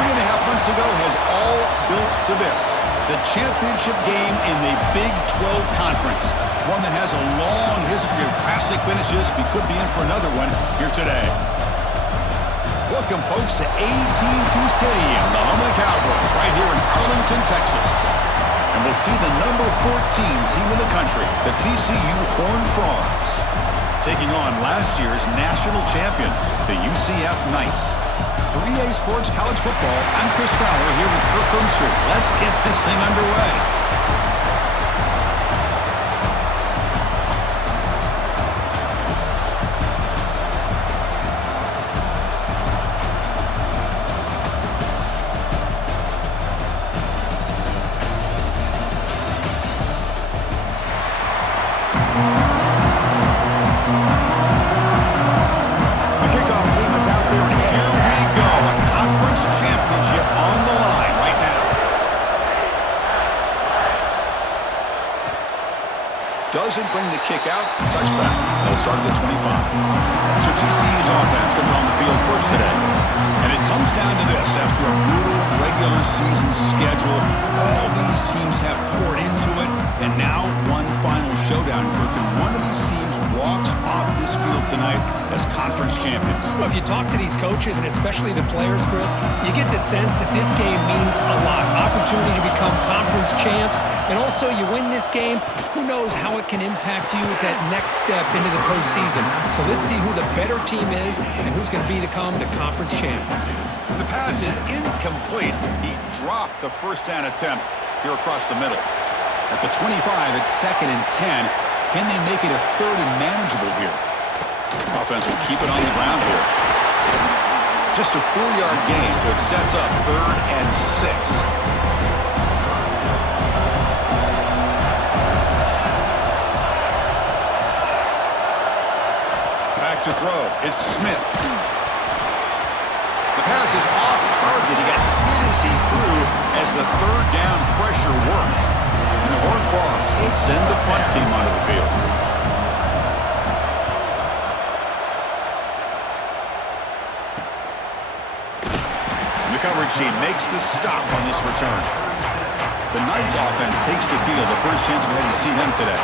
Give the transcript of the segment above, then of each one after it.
3.5 months ago has all built to this. The championship game in the Big 12 Conference. One that has a long history of classic finishes. We could be in for another one here today. Welcome, folks, to AT&T Stadium, the home of the Cowboys, right here in Arlington, Texas. And we'll see the number 14 team in the country, the TCU Horned Frogs, taking on last year's national champions, the UCF Knights. For EA Sports College Football, I'm Chris Fowler here with Kirk Hermstreet. Let's get this thing underway. Doesn't bring the kick out. Touchback. They'll start at the 25. So TCU's offense comes on the field first today. And it comes down to this. After a brutal regular season schedule, all these teams have poured into it. And now one final showdown, Kirk. And one of these teams walks off this field tonight as conference champions. Well, if you talk to these coaches, and especially the players, Chris, you get the sense that this game means a lot. Opportunity to become conference champs. And also, you win this game, who knows how it can impact you at that next step into the postseason. So let's see who the better team is and who's going to become the conference champ. The pass is incomplete. He dropped the first down attempt here across the middle. At the 25, it's 2nd and 10. Can they make it a 3rd and manageable here? Offense will keep it on the ground here. Just a 4-yard gain, so it sets up 3rd and 6. To throw. It's Smith. The pass is off target. He got hit as he threw as the 3rd down pressure worked. And the Horned Frogs will send the punt team onto the field. And the coverage team makes the stop on this return. The Knights offense takes the field. The first chance we had to see them today.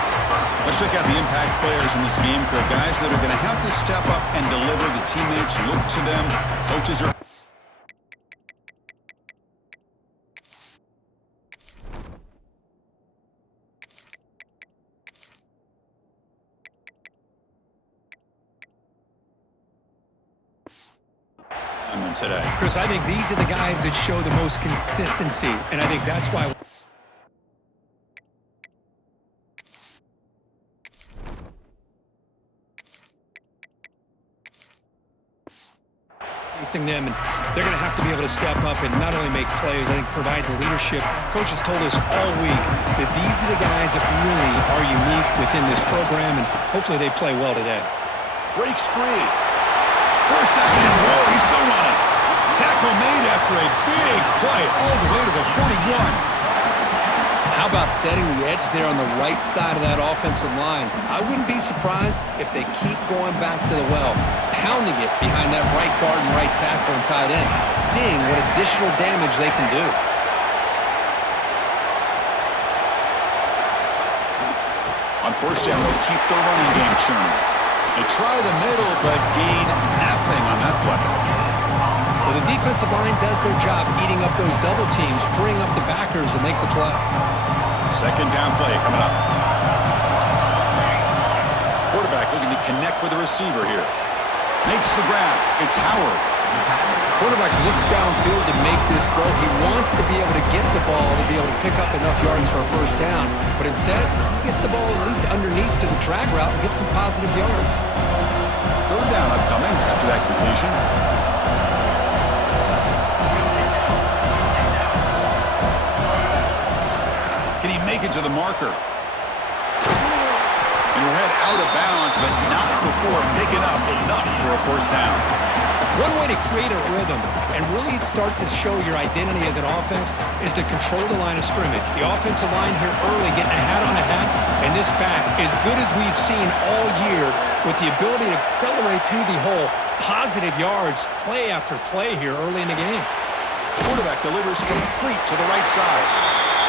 Let's check out the impact players in this game, Kirk. Guys that are going to have to step up and deliver. The teammates look to them. Coaches are... on them today. Chris, I think these are the guys that show the most consistency, and I think that's why... them, and they're going to have to be able to step up and not only make plays, I think provide the leadership. Coach has told us all week that these are the guys that really are unique within this program, and hopefully they play well today. Breaks free. First down and more. He's still running. Tackle made after a big play all the way to the 41. How about setting the edge there on the right side of that offensive line? I wouldn't be surprised if they keep going back to the well, pounding it behind that right guard and right tackle and tight end, seeing what additional damage they can do. On first down, they'll keep the running game churning. They try the middle, but gain nothing on that play. Well, the defensive line does their job eating up those double teams, freeing up the backers to make the play. Second down play coming up. Quarterback looking to connect with the receiver here. Makes the grab. It's Howard. Quarterback looks downfield to make this throw. He wants to be able to get the ball to be able to pick up enough yards for a first down. But instead, he gets the ball at least underneath to the drag route and gets some positive yards. Third down upcoming after that completion. Can he make it to the marker? And we'll head out of bounds, but not before picking up enough for a first down. One way to create a rhythm and really start to show your identity as an offense is to control the line of scrimmage. The offensive line here early getting a hat on a hat, and this back, as good as we've seen all year, with the ability to accelerate through the hole, positive yards, play after play here early in the game. Quarterback delivers complete to the right side.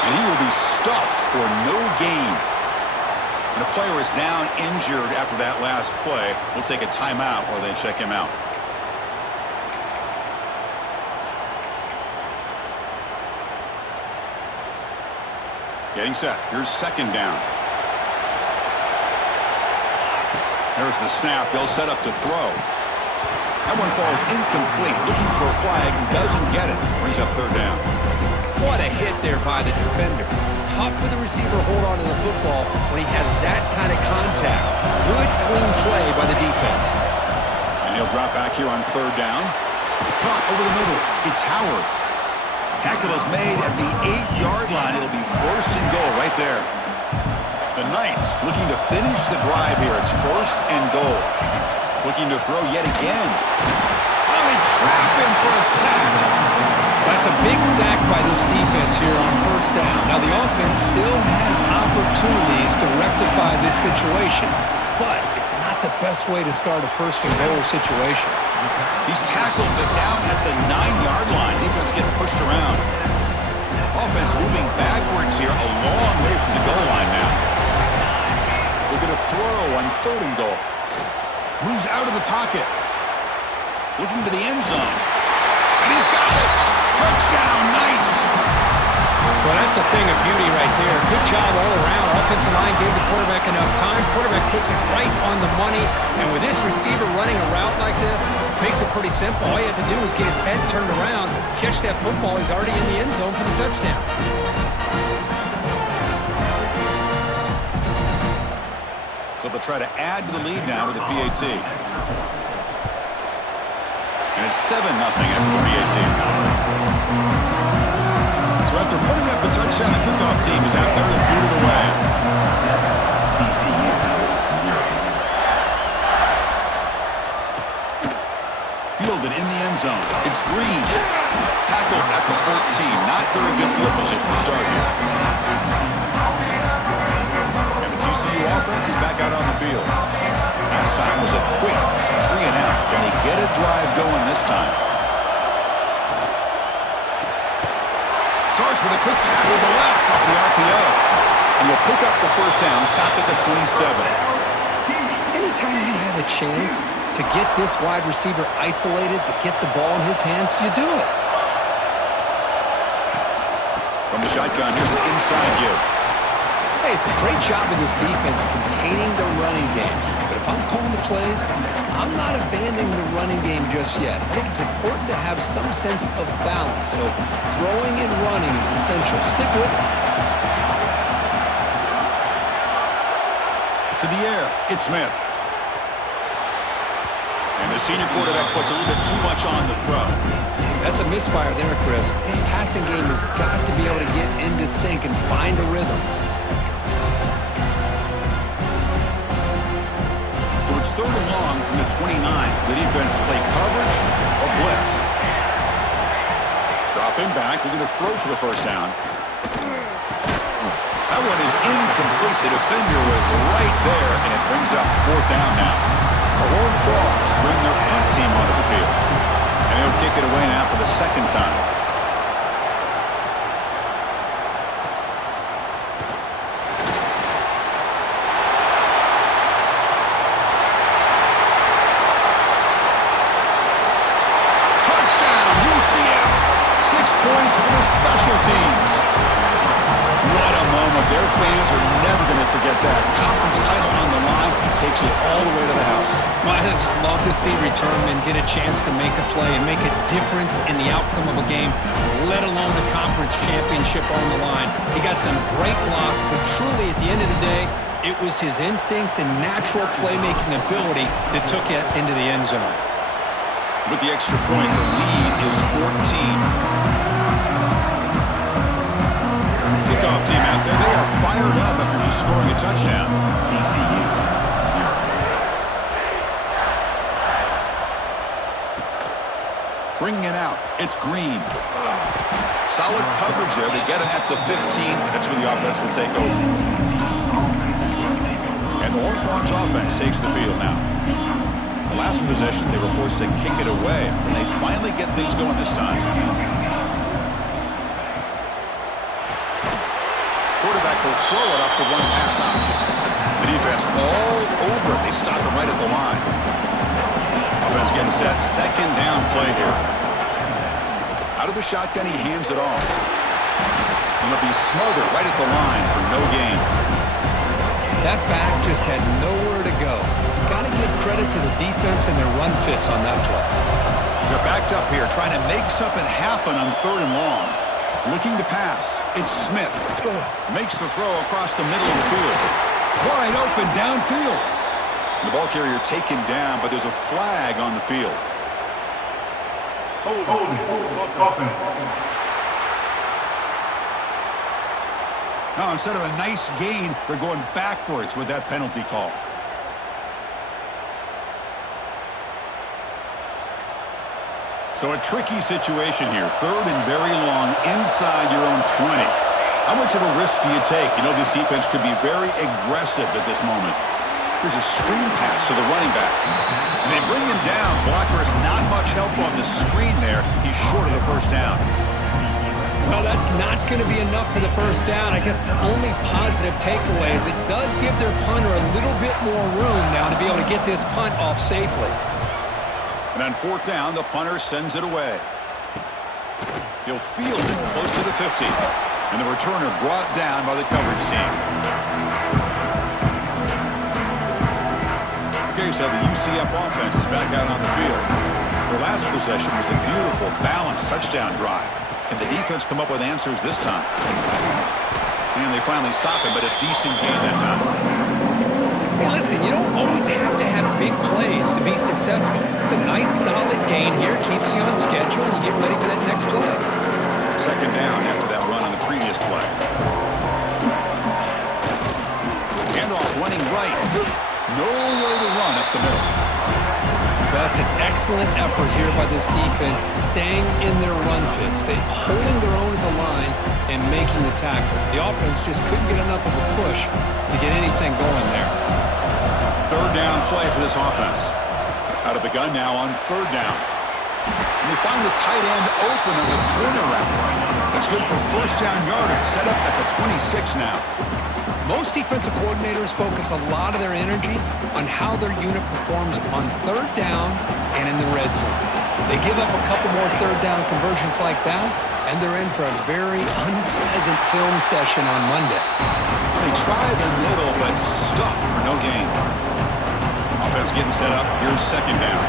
And he will be stuffed for no gain. And a player is down injured after that last play. We'll take a timeout while they check him out. Getting set. Here's second down. There's the snap. They'll set up to throw. That one falls incomplete. Looking for a flag. Doesn't get it. Brings up third down. What a hit there by the defender. Tough for the receiver to hold on to the football when he has that kind of contact. Good, clean play by the defense. And he'll drop back here on third down. Caught over the middle. It's Howard. Tackle is made at the 8-yard line. It'll be first and goal right there. The Knights looking to finish the drive here. It's first and goal. Looking to throw yet again. Oh, they trap him for a sack. That's a big sack by this defense here on first down. Now, the offense still has opportunities to rectify this situation, but it's not the best way to start a first and goal situation. He's tackled, but down at the 9-yard line. Defense getting pushed around. Offense moving backwards here, a long way from the goal line now. They're going to throw on third and goal. Moves out of the pocket. Looking to the end zone. And he's got it. Touchdown, Knights. Well, that's a thing of beauty right there. Good job all around. Offensive line gave the quarterback enough time. Quarterback puts it right on the money. And with this receiver running a route like this, makes it pretty simple. All you have to do is get his head turned around, catch that football. He's already in the end zone for the touchdown. So they'll try to add to the lead now with the PAT. And it's 7-0 after the PAT. So after putting up a touchdown, the kickoff team is out there to boot it away. Fielded in the end zone. It's Green. Tackled at the 14. Not very good field position to start here. And the TCU offense is back out on the field. Last time was a quick 3-and-out. Can they get a drive going this time? Starts with a quick pass to the left off the RPO. And he'll pick up the first down, stop at the 27. Anytime you have a chance to get this wide receiver isolated, to get the ball in his hands, you do it. From the shotgun, here's an inside give. Hey, it's a great job of this defense containing the running game. But if I'm calling the plays, I'm not abandoning the running game just yet. I think it's important to have some sense of balance. So throwing and running is essential. Stick with it. To the air, it's Smith. And the senior quarterback puts a little bit too much on the throw. That's a misfire there, Chris. This passing game has got to be able to get into sync and find a rhythm. So it's third and long from the 29. The defense play coverage or blitz. Dropping back, looking to throw for the first down. That one is incomplete. The defender was right there, and it brings up fourth down now. The Horned Frogs bring their punt team onto the field. And they'll kick it away now for the second time. Touchdown, UCF. 6 points for the special teams. What a moment. Their fans are never going to forget that. Conference title on the line. He takes it all the way to the house. Well, I just love to see returnmen get a chance to make a play and make a difference in the outcome of a game, let alone the conference championship on the line. He got some great blocks, but truly at the end of the day, it was his instincts and natural playmaking ability that took it into the end zone. With the extra point, the lead is 14. Kickoff team out there. They are fired up after just scoring a touchdown. Bringing it out. It's Green. Solid coverage there. They get him at the 15. That's where the offense will take over. And the Horned Frogs offense takes the field now. The last possession, they were forced to kick it away. Can they finally get things going this time? quarterback will throw it off the one-pass option. The defense all over it. They stop him right at the line. Offense getting set. Second down play here. Out of the shotgun, he hands it off. And it'll be smothered right at the line for no gain. That back just had nowhere to go. Got to give credit to the defense and their run fits on that play. They're backed up here, trying to make something happen on 3rd and long. Looking to pass. It's Smith. Makes the throw across the middle of the field. Wide open downfield. The ball carrier taken down, but there's a flag on the field. Hold it. Now, instead of a nice gain, they're going backwards with that penalty call. So a tricky situation here. 3rd and very long inside your own 20. How much of a risk do you take? You know this defense could be very aggressive at this moment. Here's a screen pass to the running back. And they bring him down. Blocker has not much help on the screen there. He's short of the first down. Well, that's not going to be enough for the first down. I guess the only positive takeaway is it does give their punter a little bit more room now to be able to get this punt off safely. And on 4th down, the punter sends it away. He'll field it close to the 50. And the returner brought down by the coverage team. Okay, so the UCF offense is back out on the field. Their last possession was a beautiful, balanced touchdown drive. Can the defense come up with answers this time? And they finally stop him, but a decent gain that time. Hey, listen, you don't always have to have big plays to be successful. It's a nice, solid gain here. Keeps you on schedule, and you get ready for that next play. Second down after that run on the previous play. Handoff running right. No way to run up the middle. That's an excellent effort here by this defense, staying in their run fits. They're holding their own at the line and making the tackle. The offense just couldn't get enough of a push to get anything going there. 3rd down play for this offense. Out of the gun now on 3rd down. And they find the tight end open on the corner route. That's good for first down yardage. Set up at the 26 now. Most defensive coordinators focus a lot of their energy on how their unit performs on 3rd down and in the red zone. They give up a couple more 3rd down conversions like that, and they're in for a very unpleasant film session on Monday. They try the middle, but stuff for no gain. Offense getting set up. Here's 2nd down.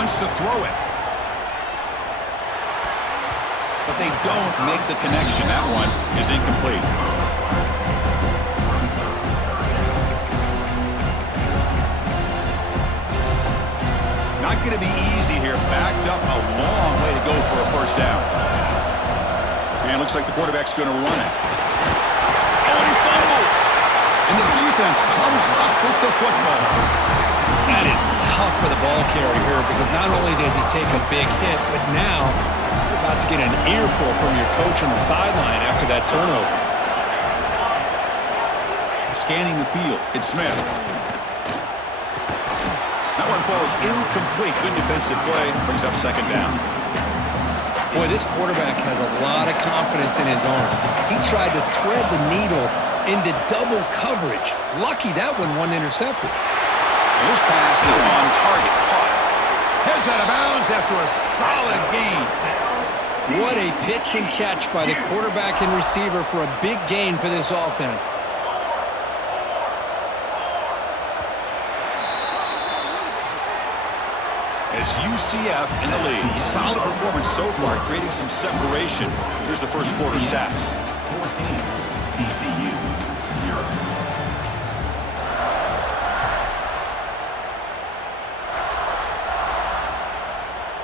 Wants to throw it. But they don't make the connection. That one is incomplete. Not going to be easy here. Backed up a long way to go for a first down. And it looks like the quarterback's going to run it. Oh, and he fumbles! And the defense comes up with the football. That is tough for the ball carrier here because not only does he take a big hit, but now you're about to get an earful from your coach on the sideline after that turnover. Scanning the field, it's Smith. That one falls incomplete. Good defensive play. Brings up 2nd down. Boy, this quarterback has a lot of confidence in his arm. He tried to thread the needle into double coverage. Lucky that one wasn't intercepted. And this pass is on target. Caught. Heads out of bounds after a solid gain. What a pitch and catch by the quarterback and receiver for a big gain for this offense. It's UCF in the lead. Solid performance so far, creating some separation. Here's the first quarter stats. 14, TCU, 0.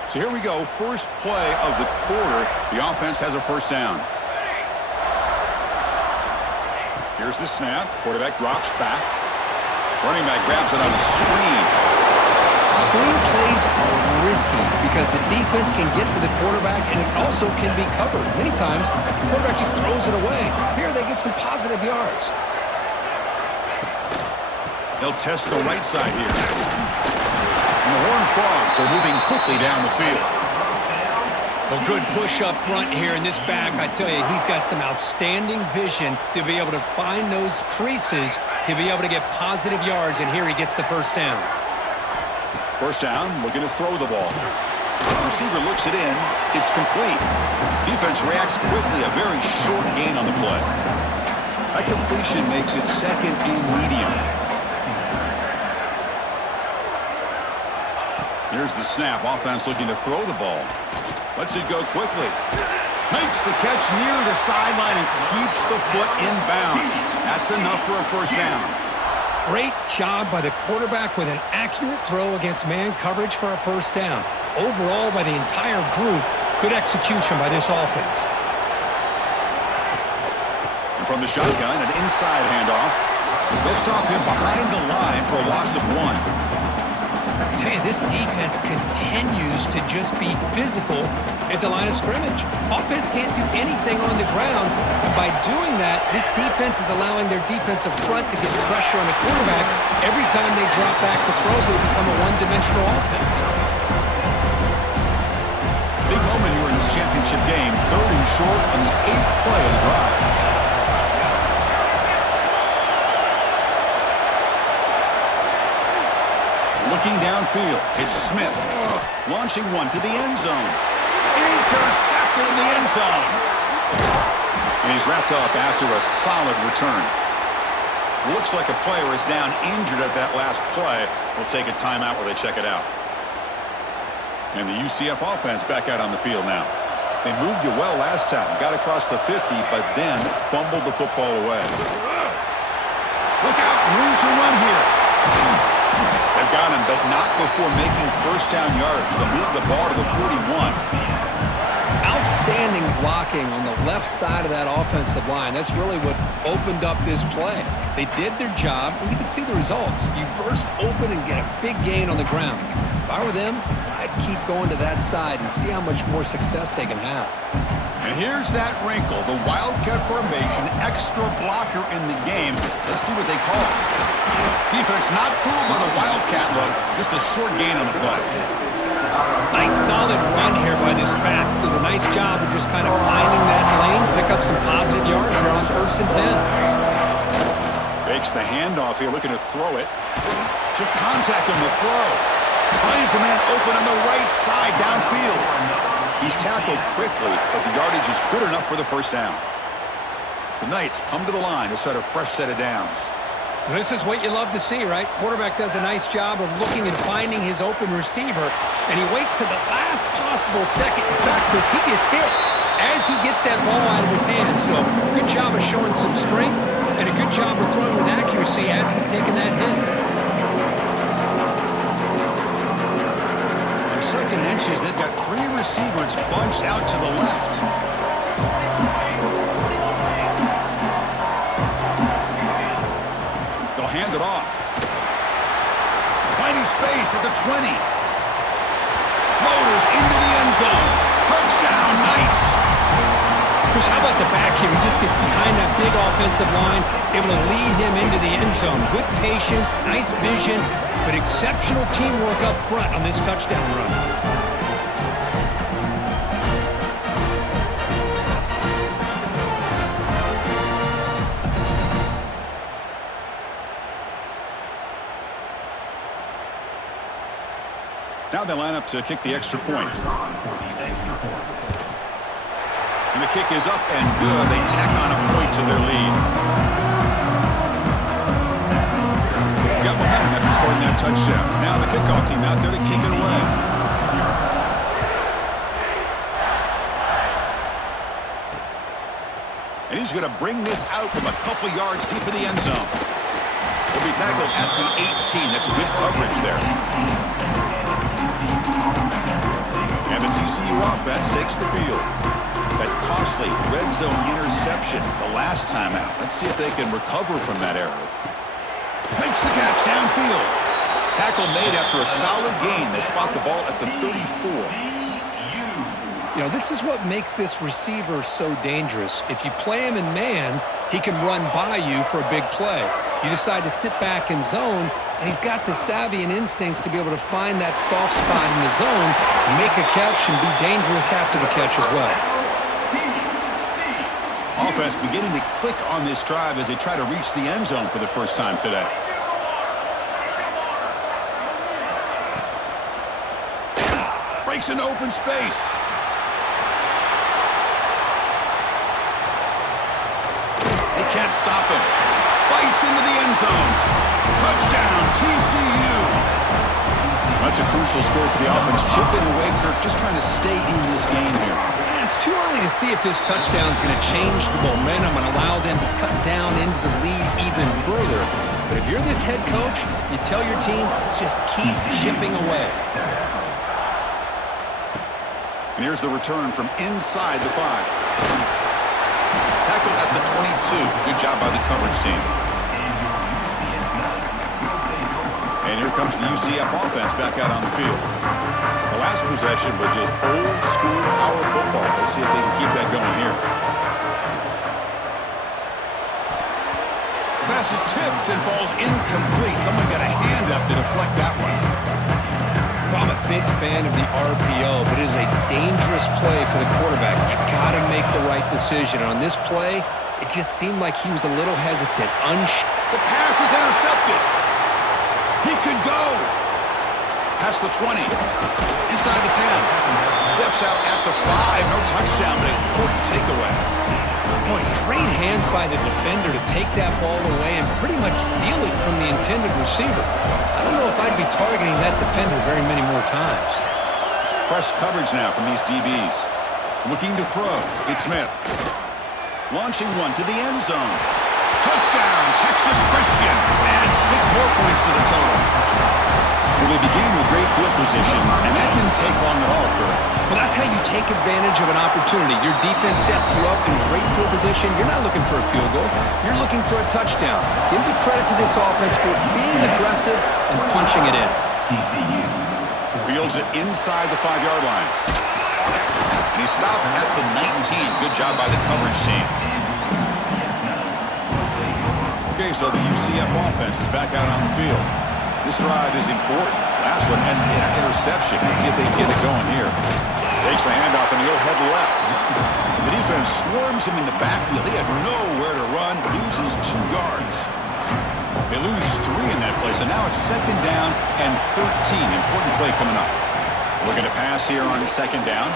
So here we go. First play of the quarter. The offense has a first down. Here's the snap. Quarterback drops back. Running back grabs it on the screen. Screen plays are risky because the defense can get to the quarterback and it also can be covered. Many times, the quarterback just throws it away. Here they get some positive yards. They'll test the right side here. And the Horned Frogs are moving quickly down the field. Well, good push up front here in this back. I tell you, he's got some outstanding vision to be able to find those creases, to be able to get positive yards, and here he gets the first down. First down, looking to throw the ball. The receiver looks it in. It's complete. Defense reacts quickly. A very short gain on the play. That completion makes it second and medium. Here's the snap. Offense looking to throw the ball. Lets it go quickly. Makes the catch near the sideline and keeps the foot in bounds. That's enough for a first down. Great job by the quarterback with an accurate throw against man coverage for a first down. Overall, by the entire group, good execution by this offense. And from the shotgun, an inside handoff. They'll stop him behind the line for a loss of 1. Tell you, this defense continues to just be physical at the line of scrimmage. Offense can't do anything on the ground, and by doing that, this defense is allowing their defensive front to get pressure on the quarterback. Every time they drop back to throw, they become a one-dimensional offense. Big moment here in this championship game. 3rd and short on the 8th play of the drive. Looking downfield, it's Smith. Launching one to the end zone. Intercepted in the end zone. And he's wrapped up after a solid return. Looks like a player is down injured at that last play. We'll take a timeout while they check it out. And the UCF offense back out on the field now. They moved you well last time. Got across the 50, but then fumbled the football away. Look out, room to run here. They've got him, but not before making first down yards. They'll move the ball to the 41. Outstanding blocking on the left side of that offensive line. That's really what opened up this play. They did their job, and you can see the results. You burst open and get a big gain on the ground. If I were them, I'd keep going to that side and see how much more success they can have. And here's that wrinkle, the Wildcat formation, extra blocker in the game. Let's see what they call it. Defense not fooled by the Wildcat look, just a short gain on the play. Nice solid run here by this back. Did a nice job of just kind of finding that lane, pick up some positive yards there on 1st and 10. Fakes the handoff here, looking to throw it. Took contact on the throw. Finds a man open on the right side downfield. He's tackled quickly, but the yardage is good enough for the first down. The Knights come to the line to set a fresh set of downs. This is what you love to see, right? Quarterback does a nice job of looking and finding his open receiver, and he waits to the last possible second. In fact, Chris, he gets hit as he gets that ball out of his hand. So good job of showing some strength and a good job of throwing with accuracy as he's taking that hit. On 2nd and inches, they've got 3 receivers bunched out to the left. They'll hand it off. Finding space at the 20. Motors into the end zone. Touchdown, Knights. Chris, how about the back here? He just gets behind that big offensive line, able to lead him into the end zone. Good patience, nice vision, but exceptional teamwork up front on this touchdown run. Now they line up to kick the extra point. And the kick is up and good. They tack on a point to their lead. Got momentum after scoring that touchdown. Now the kickoff team out there to kick it away. And he's going to bring this out from a couple yards deep in the end zone. He'll be tackled at the 18. That's good coverage there. And the TCU offense takes the field. That costly red zone interception the last time out. Let's see if they can recover from that error. Makes the catch downfield. Tackle made after a solid gain. They spot the ball at the 34. You know, this is what makes this receiver so dangerous. If you play him in man, he can run by you for a big play. You decide to sit back and zone, and he's got the savvy and instincts to be able to find that soft spot in the zone, make a catch, and be dangerous after the catch as well. Offense beginning to click on this drive as they try to reach the end zone for the first time today. Breaks into open space. They can't stop him. Bites into the end zone. Touchdown, TCU. That's a crucial score for the offense. Chipping away, Kirk, just trying to stay in this game here. It's too early to see if this touchdown is going to change the momentum and allow them to cut down into the lead even further. But if you're this head coach, you tell your team, let's just keep chipping away. And here's the return from inside the 5. Tackled at the 22. Good job by the coverage team. And here comes the UCF offense back out on the field. The last possession was just old school power football. Let's see if they can keep that going here. The pass is tipped and falls incomplete. Someone got a hand up to deflect that one. I'm a big fan of the RPO, but it is a dangerous play for the quarterback. You got to make the right decision. On this play, it just seemed like he was a little hesitant. The pass is intercepted. He could go. Past the 20. Inside the 10. Steps out at the 5. No touchdown, but an important takeaway. Boy, great hands by the defender to take that ball away and pretty much steal it from the intended receiver. I don't know if I'd be targeting that defender very many more times. It's press coverage now from these DBs. Looking to throw. It's Smith. Launching one to the end zone. Touchdown, Texas Christian. And 6 more points to the total. Well, they began with great field position, and that didn't take long at all, Kirk. Well, that's how you take advantage of an opportunity. Your defense sets you up in great field position. You're not looking for a field goal. You're looking for a touchdown. Give the credit to this offense for being aggressive and punching it in. TCU. Fields it inside the 5-yard line. And he stopped at the 19. Good job by the coverage team. Okay, so the UCF offense is back out on the field. This drive is important. Last one had an interception. Let's see if they can get it going here. Takes the handoff and he'll head left. The defense swarms him in the backfield. He had nowhere to run. Loses 2 yards. They lose 3 in that play. So now it's 2nd down and 13. Important play coming up. Looking to pass here on 2nd down.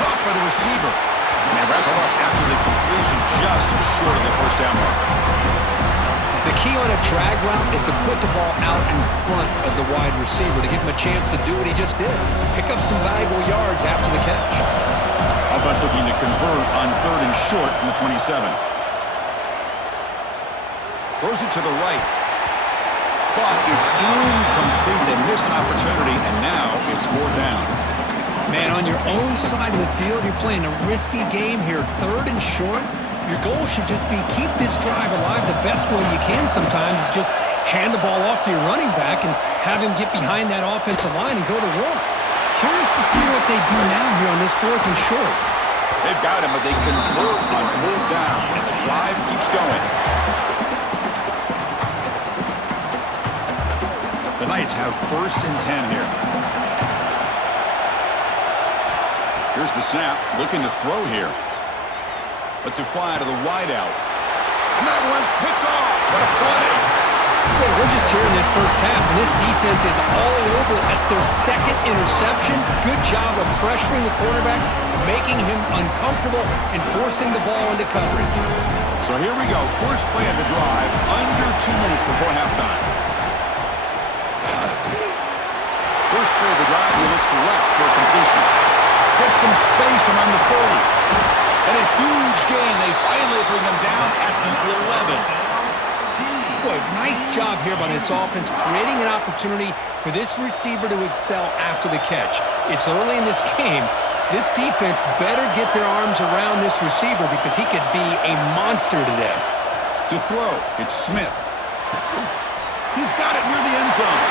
Caught by the receiver. And they wrap him up after the completion just short of the 1st down marker. The key on a drag route is to put the ball out in front of the wide receiver to give him a chance to do what he just did. Pick up some valuable yards after the catch. Offense looking to convert on 3rd and short from the 27. Throws it to the right. But it's incomplete. They miss an opportunity, and now it's 4th down. Man, on your own side of the field, you're playing a risky game here. 3rd and short. Your goal should just be keep this drive alive the best way you can sometimes is just hand the ball off to your running back and have him get behind that offensive line and go to work. Curious to see what they do now here on this 4th and short. They've got him, but they convert on 4th down, and the drive keeps going. The Knights have 1st and 10 here. Here's the snap, looking to throw here. Lets it fly to the wideout. And that one's picked off. What a play. Well, we're just here in this first half, and this defense is all over it. That's their 2nd interception. Good job of pressuring the quarterback, making him uncomfortable, and forcing the ball into coverage. So here we go. First play of the drive, under 2 minutes before halftime. First play of the drive, he looks left for a completion. Gets some space around the 30. And a huge gain. They finally bring them down at the 11. Boy, nice job here by this offense, creating an opportunity for this receiver to excel after the catch. It's early in this game, so this defense better get their arms around this receiver because he could be a monster today. To throw, it's Smith. He's got it near the end zone.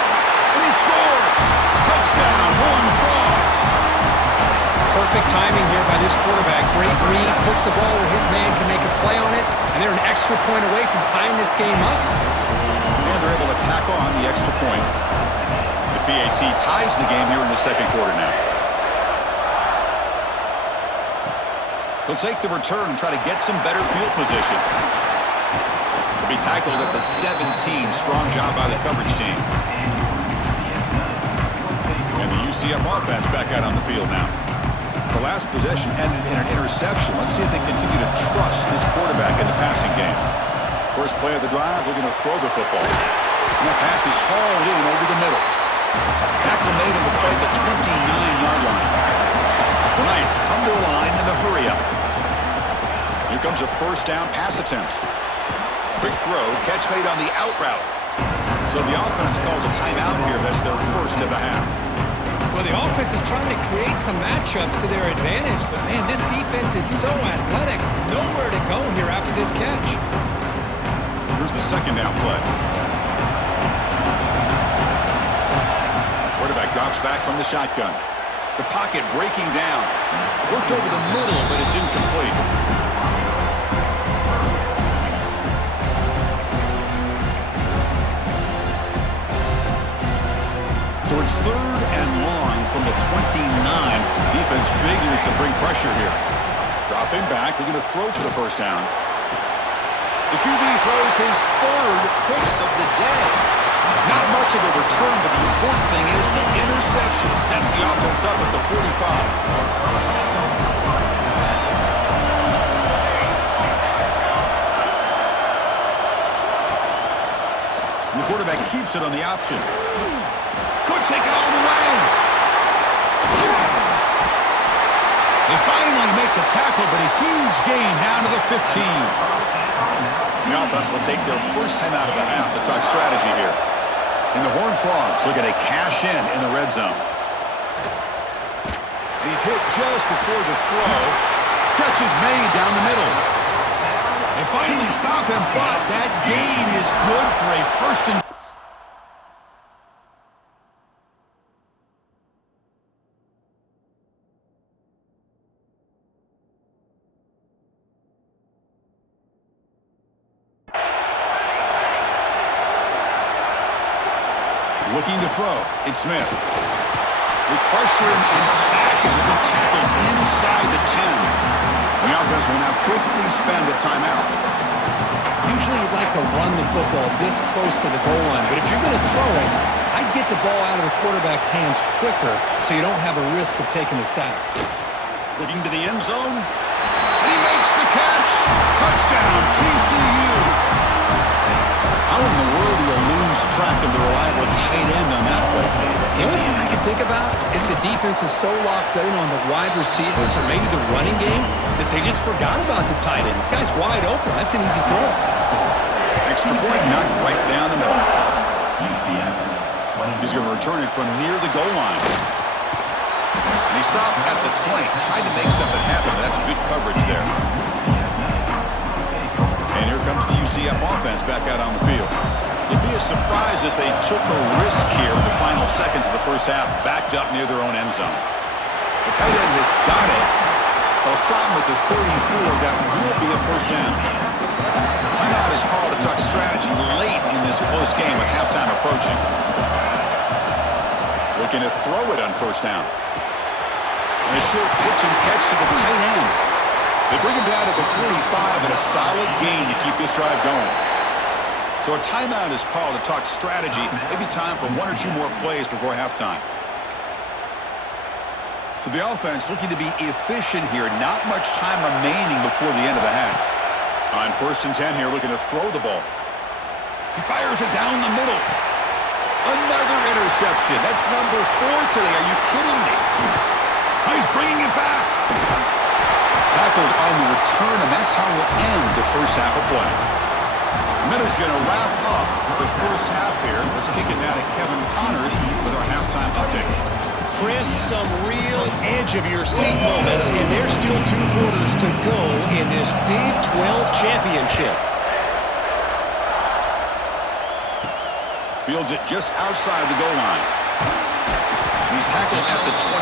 And he scores! Touchdown, Horned Frogs! Perfect timing here by this quarterback. Great read, puts the ball where his man can make a play on it, and they're an extra point away from tying this game up. they're able to tack on the extra point. The PAT ties the game here in the second quarter now. He'll take the return and try to get some better field position. He'll be tackled at the 17. Strong job by the coverage team. And the UCF offense back out on the field now. The last possession ended in an interception. Let's see if they continue to trust this quarterback in the passing game. First play of the drive, they're going to throw the football. And that pass is hauled in over the middle. Tackle made him to play at the 29-yard line. The Knights come to a line in a hurry up. Here comes a first down pass attempt. Quick throw, catch made on the out route. So the offense calls a timeout here. That's their first of the half. Well, the offense is trying to create some matchups to their advantage, but man, this defense is so athletic. Nowhere to go here after this catch. Here's the second down play. Quarterback drops back from the shotgun. The pocket breaking down. Worked over the middle, but it's incomplete. So it's third and long from the 29. Defense figures to bring pressure here. Dropping back, they're going to throw for the first down. The QB throws his third pick of the day. Not much of a return, but the important thing is the interception sets the offense up at the 45. The quarterback keeps it on the option. Could take it all the way. They finally make the tackle, but a huge gain down to the 15. The offense will take their first time out of the half to talk strategy here. And the Horned Frogs look at a cash in the red zone. He's hit just before the throw. Catch is made down the middle. They finally stop him, but that gain is good for a first and... Looking to throw. It's Smith. We pressure him and sack him to be tackled inside the 10. The offense will now quickly spend a timeout. Usually you'd like to run the football this close to the goal line, but if you're going to throw it, I'd get the ball out of the quarterback's hands quicker so you don't have a risk of taking the sack. Looking to the end zone. And he makes the catch. Touchdown, TCU. How in the world do you lose track of the reliable tight end on that play? The only thing I can think about is the defense is so locked in on the wide receivers or maybe the running game that they just forgot about the tight end. The guy's wide open. That's an easy throw. Extra point knocked right down the middle. UCF 20. He's going to return it from near the goal line. And he stopped at the 20. Tried to make something happen, but that's good coverage there. And here comes the UCF offense back out on the field. It'd be a surprise if they took a risk here in the final seconds of the first half, backed up near their own end zone. The tight end has got it. They'll stop him at the 34. That will be a first down. Timeout is called to talk strategy late in this close game with halftime approaching. Looking to throw it on first down. And a short pitch and catch to the tight end. They bring him down to the 45 and a solid gain to keep this drive going. So a timeout is called to talk strategy. Maybe time for one or two more plays before halftime. So the offense looking to be efficient here. Not much time remaining before the end of the half. On first and 10 here, looking to throw the ball. He fires it down the middle. Another interception. That's number 4 today. Are you kidding me? Oh, he's bringing it back. Tackled on the return, and that's how we'll end the first half of play. Miller's going to wrap up the first half here. Let's kick it down to Kevin Connors with our halftime update. Chris, some real edge-of-your-seat moments, and there's still 2 quarters to go in this Big 12 championship. Fields it just outside the goal line. He's tackled at the 21.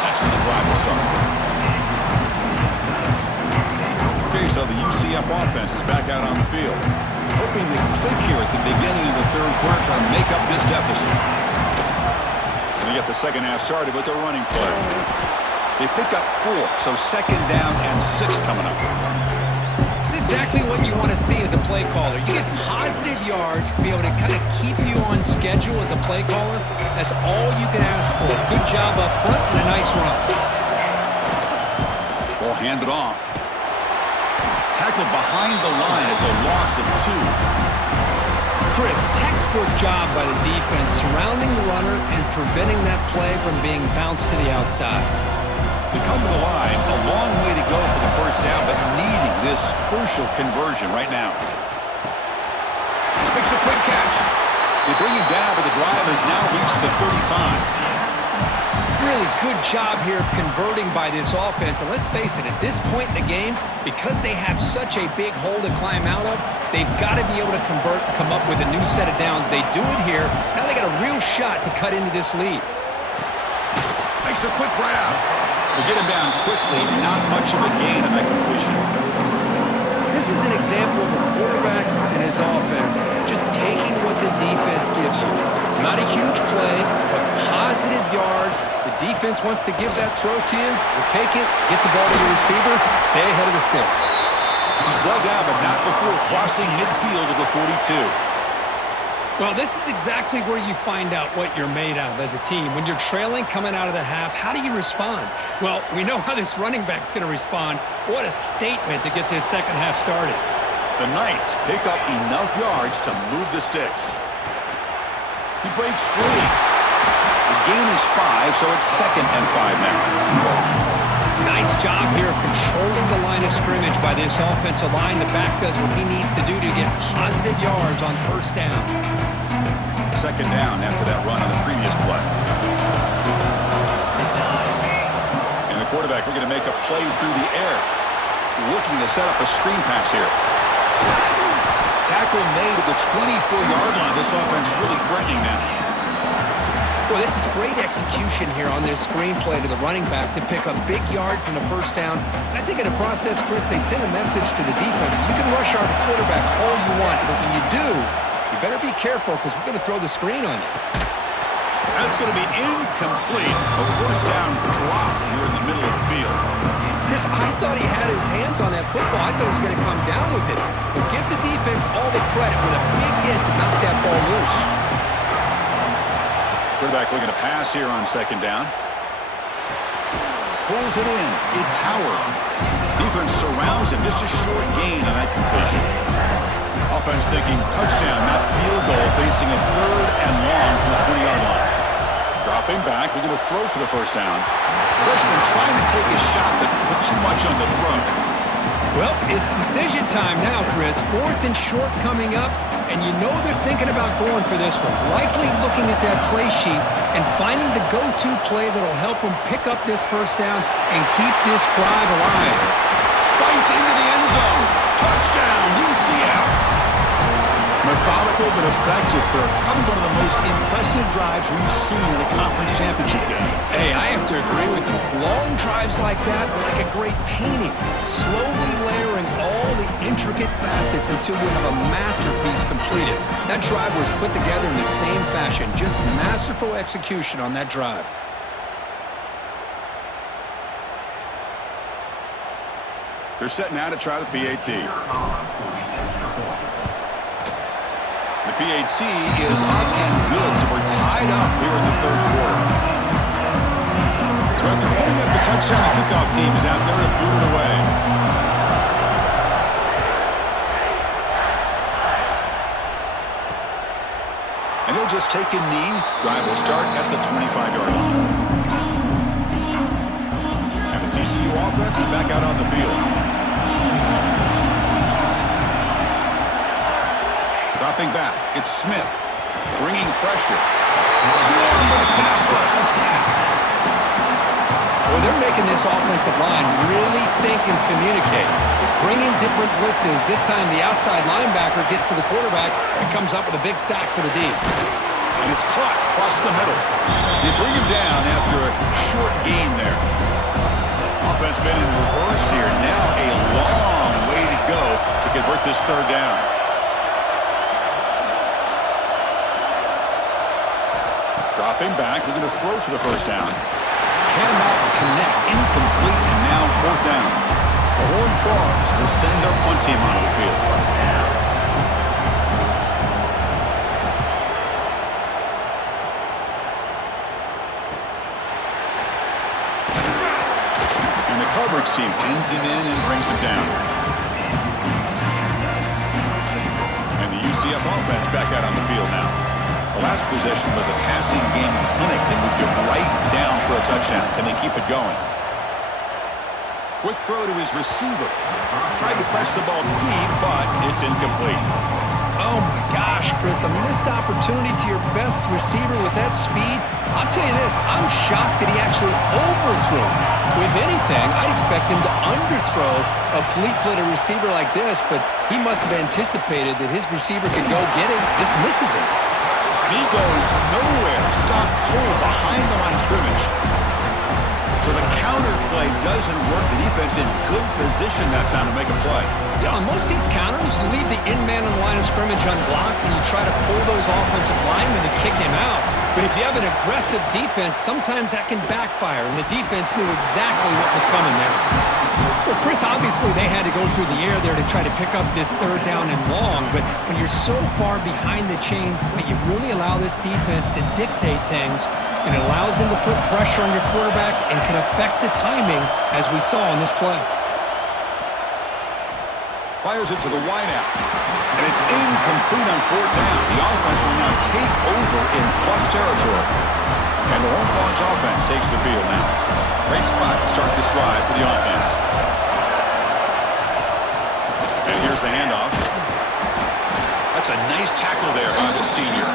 That's when the drive will start. Okay, so the UCF offense is back out on the field. hoping to click here at the beginning of the third quarter, trying to make up this deficit. We get the second half started with the running play. They pick up 4, so second down and 6 coming up. It's exactly what you want to see as a play caller. You get positive yards to be able to kind of keep you on schedule as a play caller. That's all you can ask for. Good job up front and a nice run. Ball handed off. Tackled behind the line. It's a loss of 2. Chris, textbook job by the defense surrounding the runner and preventing that play from being bounced to the outside. They come to the line, a long way to go for the first down, but needing this crucial conversion right now. Makes a quick catch. They bring him down, but the drive has now reached the 35. Really good job here of converting by this offense. And let's face it, at this point in the game, because they have such a big hole to climb out of, they've got to be able to convert, come up with a new set of downs. They do it here. Now they got a real shot to cut into this lead. Makes a quick grab. They get him down quickly, not much of a gain on that completion. This is an example of a quarterback and his offense just taking what the defense gives you. Not a huge play, but positive yards. The defense wants to give that throw to you. You take it, get the ball to your receiver, stay ahead of the sticks. He's brought down, but not before crossing midfield of the 42. Well, this is exactly where you find out what you're made of as a team. When you're trailing coming out of the half, how do you respond? Well, we know how this running back's going to respond. What a statement to get this second half started. The Knights pick up enough yards to move the sticks. He breaks free. The gain is 5, so it's 2nd and 5 now. Nice job here of controlling the line of scrimmage by this offensive line. The back does what he needs to do to get positive yards on first down. 2nd down after that run on the previous play. And the quarterback looking to make a play through the air. Looking to set up a screen pass here. Tackle made at the 24-yard line. This offense really threatening now. Well, this is great execution here on this screen play to the running back to pick up big yards in the first down. And I think in the process, Chris, they send a message to the defense. You can rush our quarterback all you want, but when you do, you better be careful because we're going to throw the screen on you. That's going to be incomplete. A first down drop here in the middle of the field. Chris, I thought he had his hands on that football. I thought he was going to come down with it. But give the defense all the credit with a big hit to knock that ball loose. Quarterback looking to pass here on 2nd down. Pulls it in. It's Howard. Defense surrounds him. Just a short gain on that completion. Offense thinking touchdown, not field goal, facing a 3rd and long from the 20-yard line. Dropping back, looking to throw for the first down. Freshman trying to take his shot, but put too much on the throw. Well, it's decision time now, Chris. 4th and short coming up, and you know they're thinking about going for this one. Likely looking at that play sheet and finding the go-to play that'll help them pick up this first down and keep this drive alive. Fights into the end zone. Touchdown, UCF. Methodical but effective for probably one of the most impressive drives we've seen in a conference championship game. Hey, I have to agree with you. Long drives like that are like a great painting, slowly layering all the intricate facets until we have a masterpiece completed. That drive was put together in the same fashion, just masterful execution on that drive. They're setting out to try the PAT. The PAT is up and good, so we're tied up here in the 3rd quarter. So after putting up the touchdown, the kickoff team is out there to boot it away. And he'll just take a knee. Drive will start at the 25-yard line. And the TCU offense is back out on the field. Dropping back, it's Smith, bringing pressure. Swarmed with a pass rush, a sack. Well, they're making this offensive line really think and communicate. Bringing different blitzes. This time the outside linebacker gets to the quarterback and comes up with a big sack for the D. And it's caught across the middle. They bring him down after a short gain there. Offense been in reverse here. Now a long way to go to convert this 3rd down. Dropping back, looking to throw for the first down. Cannot connect, incomplete, and now fourth down. The Horned Frogs will send their punt team onto the field. And the coverage team pins him in and brings him down. And the UCF offense back out on the field now. The last possession was a passing game clinic that moved him right down for a touchdown. Can they keep it going? Quick throw to his receiver. Tried to press the ball deep, but it's incomplete. Oh, my gosh, Chris, a missed opportunity to your best receiver with that speed. I'll tell you this, I'm shocked that he actually overthrew. If anything, I'd expect him to underthrow a fleet-footed receiver like this, but he must have anticipated that his receiver could go get it, just misses him. He goes nowhere. Stop cold behind the line of scrimmage. So the counter play doesn't work. The defense in good position that time to make a play. Yeah, on most of these counters, you leave the in-man on the line of scrimmage unblocked and you try to pull those offensive linemen to kick him out. But if you have an aggressive defense, sometimes that can backfire, and the defense knew exactly what was coming there. Well, Chris, obviously they had to go through the air there to try to pick up this third down and long, but when you're so far behind the chains, boy, you really allow this defense to dictate things, and it allows them to put pressure on your quarterback and can affect the timing, as we saw in this play. Fires it to the wideout, and it's incomplete on fourth down. The offense will now take over in plus territory, and the Horned Frogs offense takes the field now. Great spot to start this drive for the offense. And here's the handoff. That's a nice tackle there by the senior.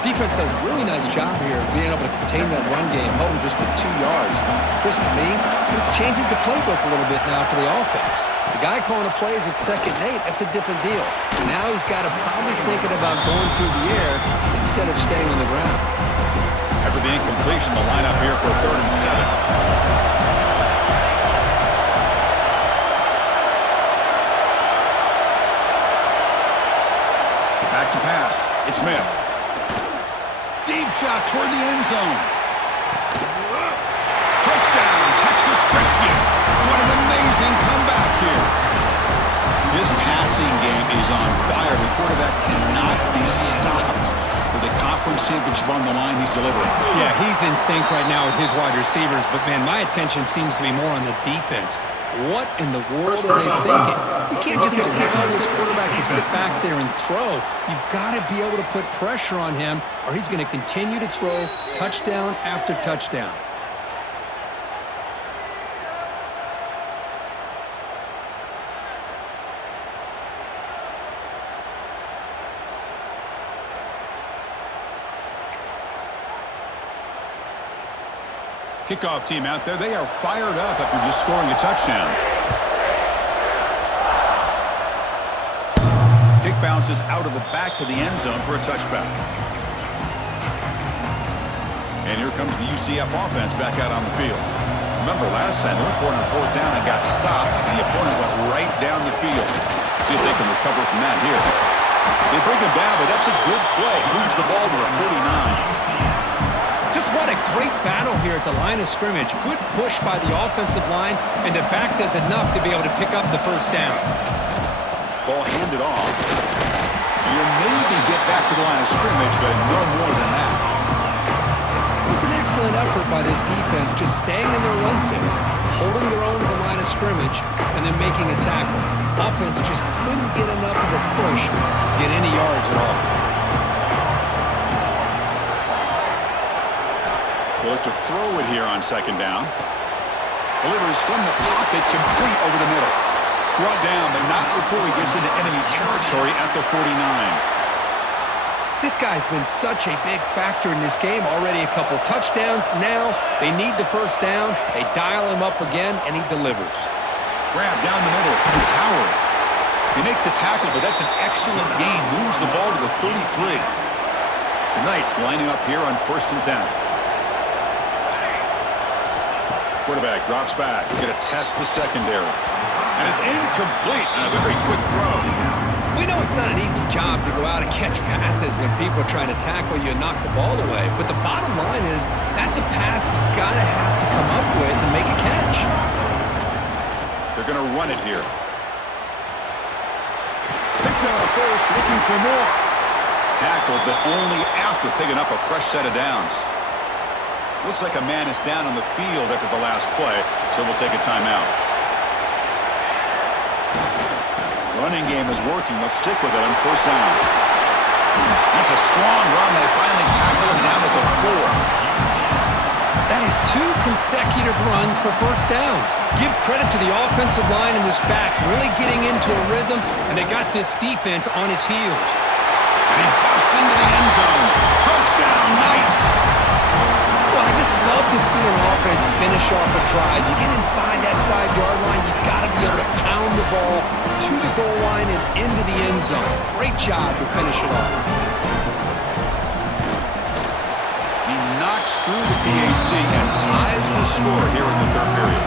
Defense does a really nice job here of being able to contain that run game, holding just to 2 yards. Chris, to me, this changes the playbook a little bit now for the offense. The guy calling the plays at 2nd and 8, that's a different deal. Now he's got to probably thinking about going through the air instead of staying on the ground. After the incompletion, the lineup here for 3rd and 7. Back to pass. It's Smith. Deep shot toward the end zone. Touchdown, Texas Christian. What an amazing comeback here. This passing game is on fire. The quarterback cannot be stopped. With the conference championship on the line, he's delivering. Yeah, he's in sync right now with his wide receivers, but, man, my attention seems to be more on the defense. What in the world are they thinking? You can't just allow this quarterback to sit back there and throw. You've got to be able to put pressure on him, or he's going to continue to throw touchdown after touchdown. Kickoff team out there, they are fired up after just scoring a touchdown. Kick bounces out of the back of the end zone for a touchback. And here comes the UCF offense back out on the field. Remember, last time they went for it on 4th down and got stopped, and the opponent went right down the field. See if they can recover from that here. They bring him down, but that's a good play. Moves the ball to the 49. Just what a great battle here at the line of scrimmage. Good push by the offensive line, and the back does enough to be able to pick up the first down. Ball handed off. You'll maybe get back to the line of scrimmage, but no more than that. It was an excellent effort by this defense, just staying in their run fits, holding their own at the line of scrimmage, and then making a tackle. Offense just couldn't get enough of a push to get any yards at all. They look to throw it here on 2nd down. Delivers from the pocket, complete over the middle. Brought down, but not before he gets into enemy territory at the 49. This guy's been such a big factor in this game. Already a couple touchdowns. Now they need the first down. They dial him up again, and he delivers. Grab down the middle. It's Howard. They make the tackle, but that's an excellent gain. Moves the ball to the 33. The Knights lining up here on 1st and 10. Quarterback drops back. We're going to test the secondary. And it's incomplete on a very quick throw. We know it's not an easy job to go out and catch passes when people are trying to tackle you and knock the ball away. But the bottom line is that's a pass you got to have to come up with and make a catch. They're going to run it here. Picks out a first, looking for more. Tackled, but only after picking up a fresh set of downs. Looks like a man is down on the field after the last play, so we'll take a timeout. Running game is working. They'll stick with it on first down. That's a strong run. They finally tackle him down at the 4. That is 2 consecutive runs for first downs. Give credit to the offensive line in this back, really getting into a rhythm, and they got this defense on its heels. And he busts into the end zone. Touchdown, Knights! Well, I just love to see an offense finish off a drive. You get inside that 5-yard line, you've got to be able to pound the ball to the goal line and into the end zone. Great job to finish it off. He knocks through the PAT and ties the score here in the third period.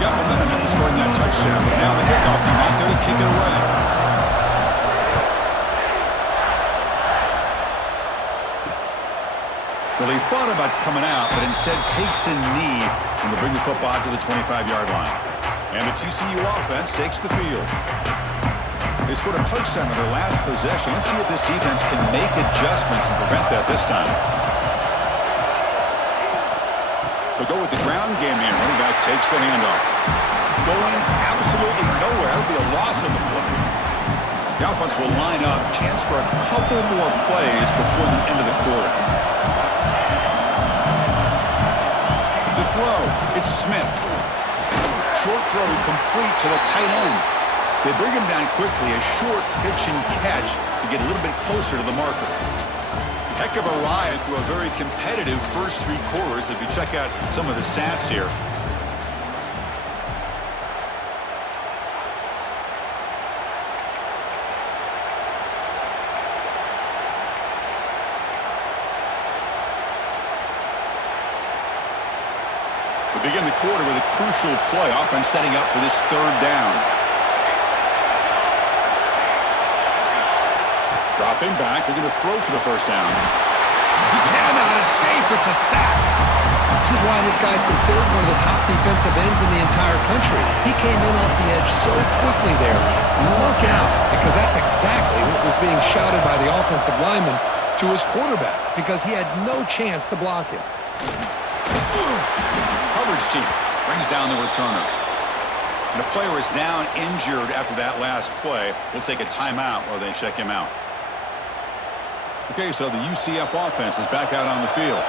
Got momentum after scoring that touchdown. Now the kickoff team out there to kick it away. Well, he thought about coming out, but instead takes a knee and will bring the football to the 25-yard line. And the TCU offense takes the field. They scored a touchdown on their last possession. Let's see if this defense can make adjustments and prevent that this time. They'll go with the ground game here. Running back takes the handoff. Going absolutely nowhere. It'll be a loss on the play. The offense will line up. Chance for a couple more plays before the end of the quarter. To throw, it's Smith. Short throw complete to the tight end. They bring him down quickly. A short pitch and catch to get a little bit closer to the marker. Heck of a ride through a very competitive first 3 quarters if you check out some of the stats here. We begin the quarter with a crucial play. Offense setting up for this third down. Dropping back. They're going to throw for the first down. He cannot escape. It's a sack. This is why this guy's considered one of the top defensive ends in the entire country. He came in off the edge so quickly there. Look out, because that's exactly what was being shouted by the offensive lineman to his quarterback, because he had no chance to block him. Coverage team brings down the returner. And the player is down injured after that last play. We'll take a timeout while they check him out. Okay, so the UCF offense is back out on the field.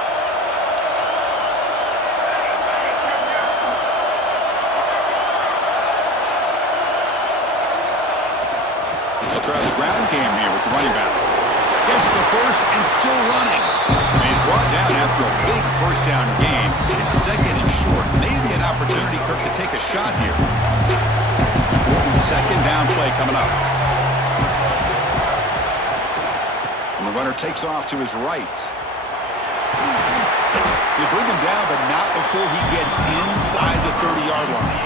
They'll try the ground game here with the running back. Gets the first and still running. And he's brought down after a big first down game. It's second and short. Maybe an opportunity, Kirk, to take a shot here. Important second down play coming up. And the runner takes off to his right. They bring him down, but not before he gets inside the 30-yard line.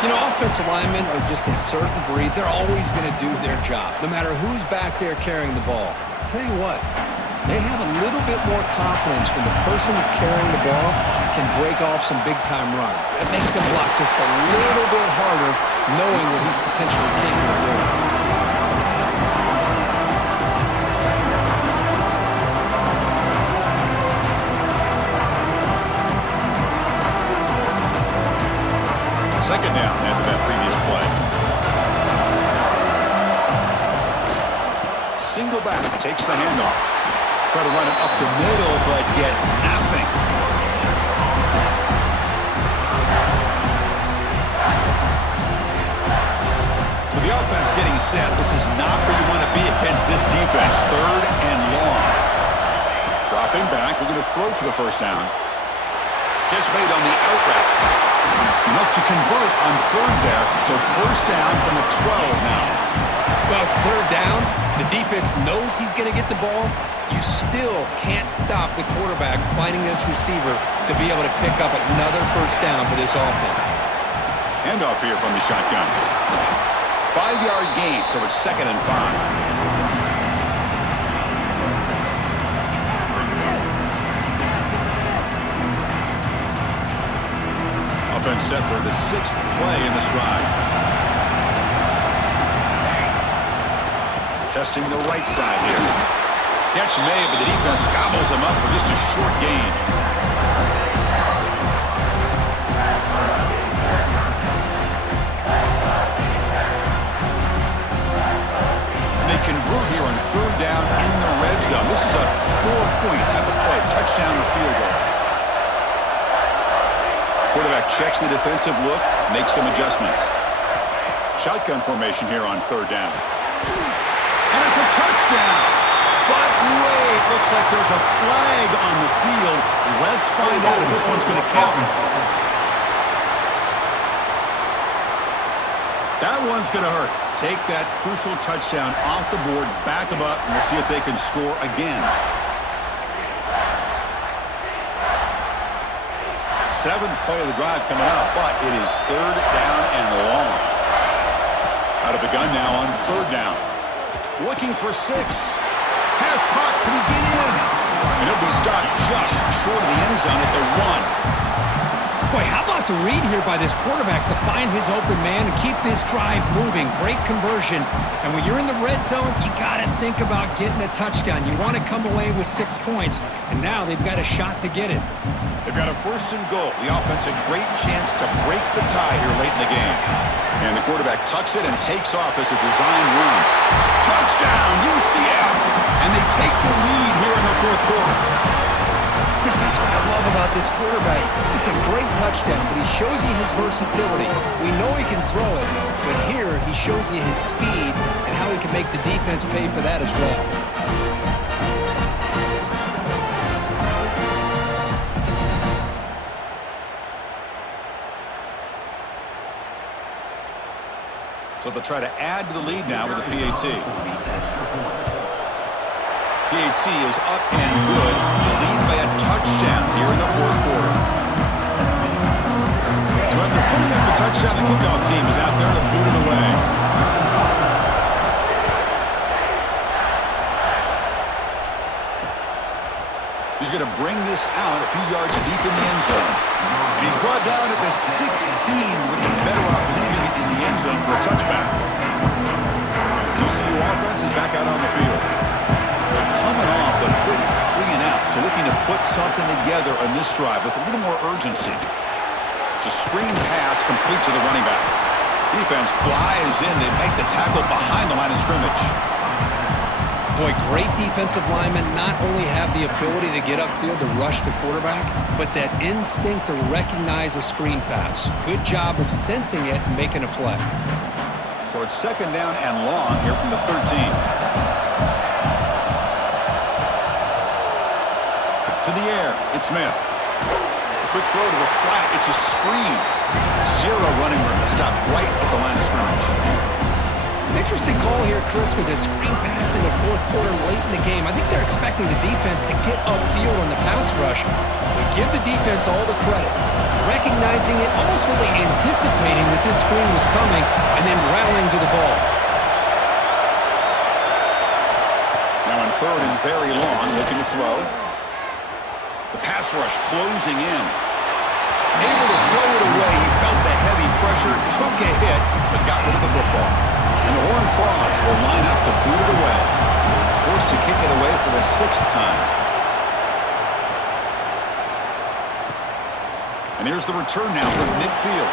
You know, offensive linemen are just a certain breed. They're always going to do their job, no matter who's back there carrying the ball. I'll tell you what, they have a little bit more confidence when the person that's carrying the ball can break off some big-time runs. That makes them block just a little bit harder, knowing what he's potentially capable of doing. Second down after that previous play. Single back, takes the handoff. Try to run it up the middle, but get nothing. So the offense getting set. This is not where you want to be against this defense. Third and long. Dropping back, we're going to throw for the first down. Catch made on the out route. Enough to convert on third there. So first down from the 12 now. Well, it's third down. The defense knows he's going to get the ball. You still can't stop the quarterback finding this receiver to be able to pick up another first down for this offense. Handoff here from the shotgun. 5-yard gain, so it's 2nd and 5. Offense set for the 6th play in this drive. Testing the right side here. Catch made, but the defense gobbles him up for just a short gain. And they convert here on 3rd down in the red zone. This is a 4-point type of play, touchdown or field goal. Quarterback checks the defensive look, makes some adjustments. Shotgun formation here on 3rd down. And it's a touchdown. But wait, looks like there's a flag on the field. Let's find out if this one's going to count. That one's going to hurt. Take that crucial touchdown off the board, back them up, and we'll see if they can score again. 7th play of the drive coming up, but it is 3rd down and long. Out of the gun now on 3rd down. Looking for 6. Pass caught. Can he get in? And he'll be stopped just short of the end zone at the 1. Boy, how about the read here by this quarterback to find his open man and keep this drive moving. Great conversion. And when you're in the red zone, you got to think about getting a touchdown. You want to come away with 6 points. And now they've got a shot to get it. They've got a 1st and goal. The offense a great chance to break the tie here late in the game. And the quarterback tucks it and takes off as a design run. Touchdown, UCF! And they take the lead here in the 4th quarter. Chris, that's what I love about this quarterback. It's a great touchdown, but he shows you his versatility. We know he can throw it, but here he shows you his speed and how he can make the defense pay for that as well. So they'll try to add to the lead now with a PAT. PAT is up and good. The lead by a touchdown here in the 4th quarter. So after putting up a touchdown, the kickoff team is out there to boot it away. He's going to bring this out a few yards deep in the end zone. And he's brought down at the 16. Would have been better off leaving it in the end zone for a touchback. And the TCU offense is back out on the field. They're coming off a quick 3 and out, so looking to put something together on this drive with a little more urgency. It's a screen pass complete to the running back. Defense flies in. They make the tackle behind the line of scrimmage. Boy, great defensive linemen not only have the ability to get upfield to rush the quarterback, but that instinct to recognize a screen pass. Good job of sensing it and making a play. So it's 2nd down and long here from the 13. To the air, it's Smith. Quick throw to the flat, it's a screen. 0 running room, stopped right at the line of scrimmage. Interesting call here, Chris, with a screen pass in the 4th quarter late in the game. I think they're expecting the defense to get upfield on the pass rush. But give the defense all the credit. Recognizing it, almost really anticipating that this screen was coming, and then rallying to the ball. Now on 3rd and very long, looking to throw. The pass rush closing in. Able to throw it away. He felt the heavy pressure, took a hit, but got rid of the football. And the Horned Frogs will line up to boot it away. Forced to kick it away for the 6th time. And here's the return now from midfield.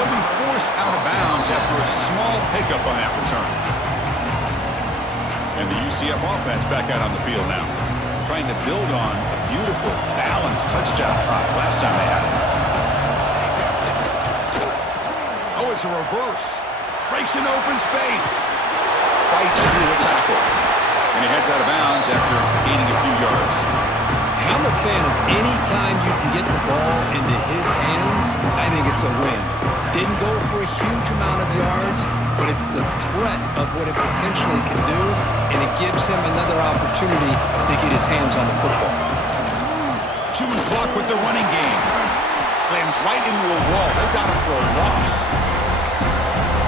He'll be forced out of bounds after a small pickup on that return. And the UCF offense back out on the field now, trying to build on a beautiful, balanced touchdown drive last time they had it. Oh, it's a reverse. Breaks an open space. Fights through the tackle. And he heads out of bounds after gaining a few yards. I'm a fan of any time you can get the ball into his hands. I think it's a win. Didn't go for a huge amount of yards, but it's the threat of what it potentially can do, and it gives him another opportunity to get his hands on the football. Chewing clock with the running game. Slams right into a wall. They've got him for a loss.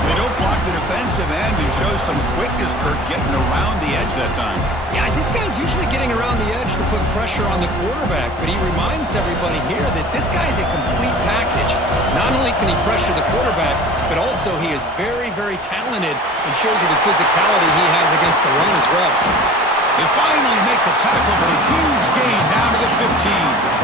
They don't block the defensive end and show some quickness, Kirk, getting around the edge that time. Yeah, this guy's usually getting around the edge to put pressure on the quarterback, but he reminds everybody here that this guy's a complete package. Not only can he pressure the quarterback, but also he is very, very talented and shows you the physicality he has against the run as well. They finally make the tackle, but a huge gain down to the 15.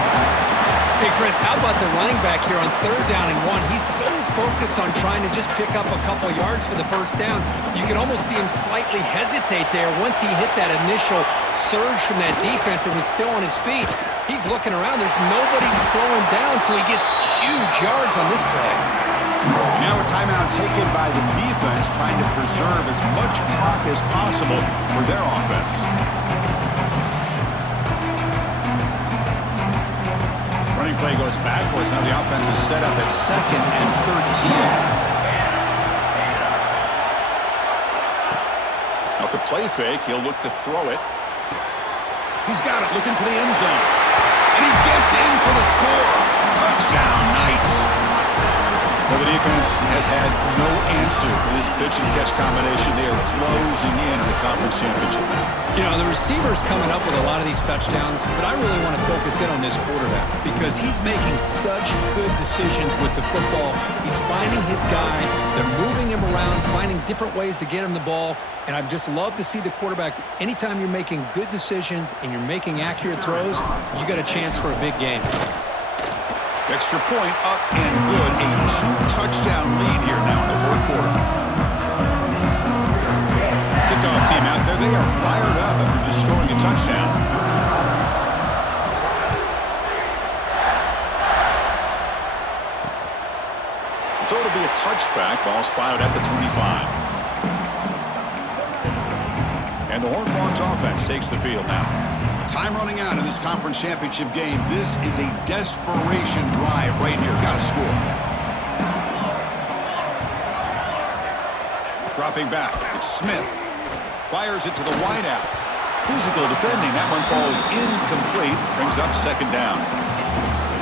Hey, Chris, how about the running back here on 3rd down and 1? He's so focused on trying to just pick up a couple yards for the first down. You can almost see him slightly hesitate there once he hit that initial surge from that defense and was still on his feet. He's looking around. There's nobody to slow him down, so he gets huge yards on this play. Now a timeout taken by the defense, trying to preserve as much clock as possible for their offense. Running play goes backwards. Now the offense is set up at 2nd and 13. Off the play fake, he'll look to throw it. He's got it, looking for the end zone. And he gets in for the score. Touchdown, Knights. Well, the defense has had no answer for this pitch-and-catch combination. They are closing in on the conference championship now. You know, the receiver's coming up with a lot of these touchdowns, but I really want to focus in on this quarterback because he's making such good decisions with the football. He's finding his guy. They're moving him around, finding different ways to get him the ball, and I've just loved to see the quarterback. Anytime you're making good decisions and you're making accurate throws, you got a chance for a big game. Extra point up and good. A 2-touchdown lead here now in the 4th quarter. Kickoff team out there. They are fired up after just scoring a touchdown. So it'll be a touchback. Ball spotted at the 25. And the Horned Frogs offense takes the field now. Time running out in this conference championship game. This is a desperation drive right here. Got to score. Dropping back. It's Smith. Fires it to the wideout. Physical defending. That one falls incomplete. Brings up 2nd down.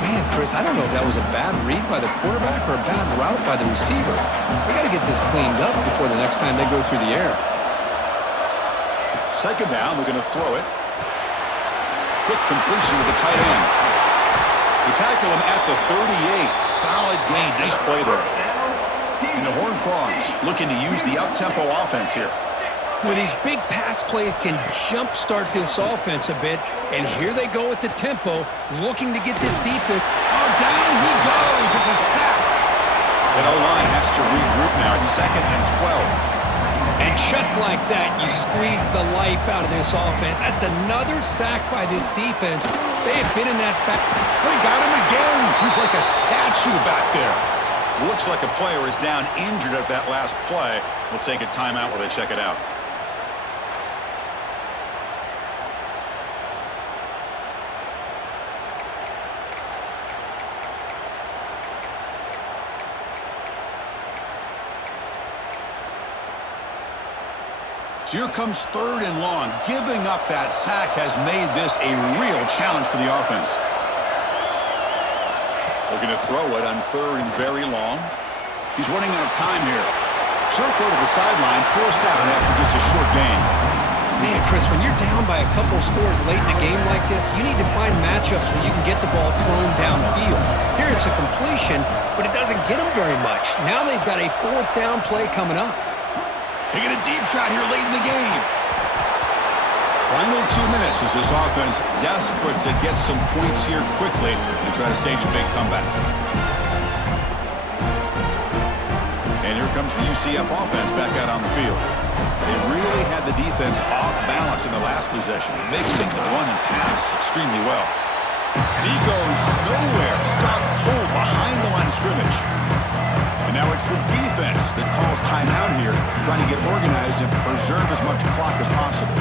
Man, Chris, I don't know if that was a bad read by the quarterback or a bad route by the receiver. We got to get this cleaned up before the next time they go through the air. 2nd down. We're going to throw it. Quick completion to the tight end. We tackle him at the 38. Solid gain. Nice play there. And the Horned Frogs looking to use the up-tempo offense here. Well, these big pass plays can jumpstart this offense a bit, and here they go with the tempo, looking to get this defense. Oh, down he goes. It's a sack. That O-line has to regroup now. It's 2nd and 12. And just like that, you squeeze the life out of this offense. That's another sack by this defense. They have been in that back. They got him again. He's like a statue back there. Looks like a player is down injured at that last play. We'll take a timeout while they check it out. So here comes 3rd and long. Giving up that sack has made this a real challenge for the offense. Looking to throw it on 3rd and very long. He's running out of time here. Short throw to the sideline, forced out after just a short gain. Man, Chris, when you're down by a couple scores late in a game like this, you need to find matchups where you can get the ball thrown downfield. Here it's a completion, but it doesn't get them very much. Now they've got a 4th down play coming up. Taking a deep shot here late in the game. Final 2 minutes as this offense desperate to get some points here quickly and try to stage a big comeback. And here comes the UCF offense back out on the field. They really had the defense off balance in the last possession, mixing the run and pass extremely well. And he goes nowhere. Stop cold behind the line of scrimmage. And now it's the defense that calls timeout here, trying to get organized and preserve as much clock as possible.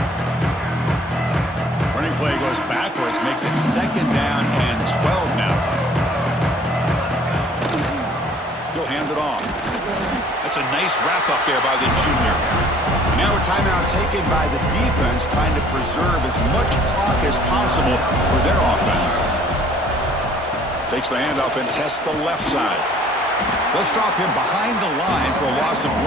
Running play goes backwards, makes it 2nd down and 12 now. He'll hand it off. That's a nice wrap-up there by the junior. And now a timeout taken by the defense, trying to preserve as much clock as possible for their offense. Takes the handoff and tests the left side. They'll stop him behind the line for a loss of 1.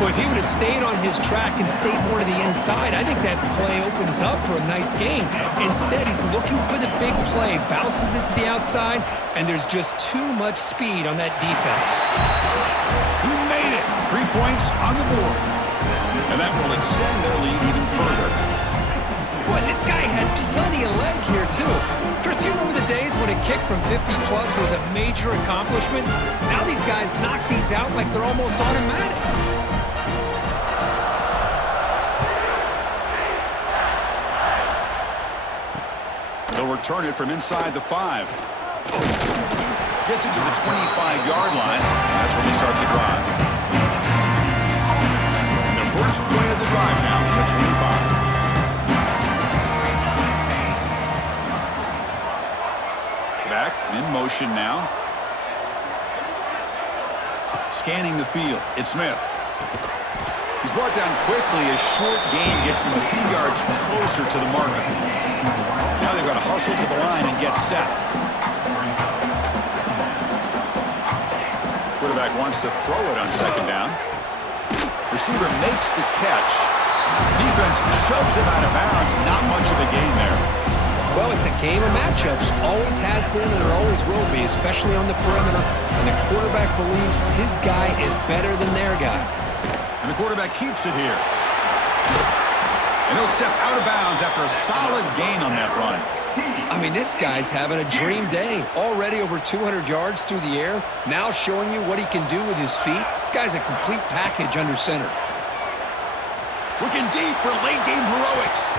Well, if he would have stayed on his track and stayed more to the inside, I think that play opens up for a nice gain. Instead, he's looking for the big play, bounces it to the outside, and there's just too much speed on that defense. He made it. 3 points on the board. And that will extend their lead even further. Boy, this guy had plenty of leg here, too. Chris, you remember the days when a kick from 50-plus was a major accomplishment? Now these guys knock these out like they're almost automatic. They'll return it from inside the 5. Gets it to the 25-yard line. That's where they start the drive. And the first play of the drive now from the 25. Back in motion now. Scanning the field. It's Smith. He's brought down quickly as short gain gets them a few yards closer to the marker. Now they've got to hustle to the line and get set. Quarterback wants to throw it on second down. Receiver makes the catch. Defense shoves him out of bounds. Not much of a gain there. Well, it's a game of matchups. Always has been and it always will be, especially on the perimeter. And the quarterback believes his guy is better than their guy. And the quarterback keeps it here. And he'll step out of bounds after a solid gain on that run. I mean, this guy's having a dream day. Already over 200 yards through the air. Now showing you what he can do with his feet. This guy's a complete package under center. Looking deep for late game heroics.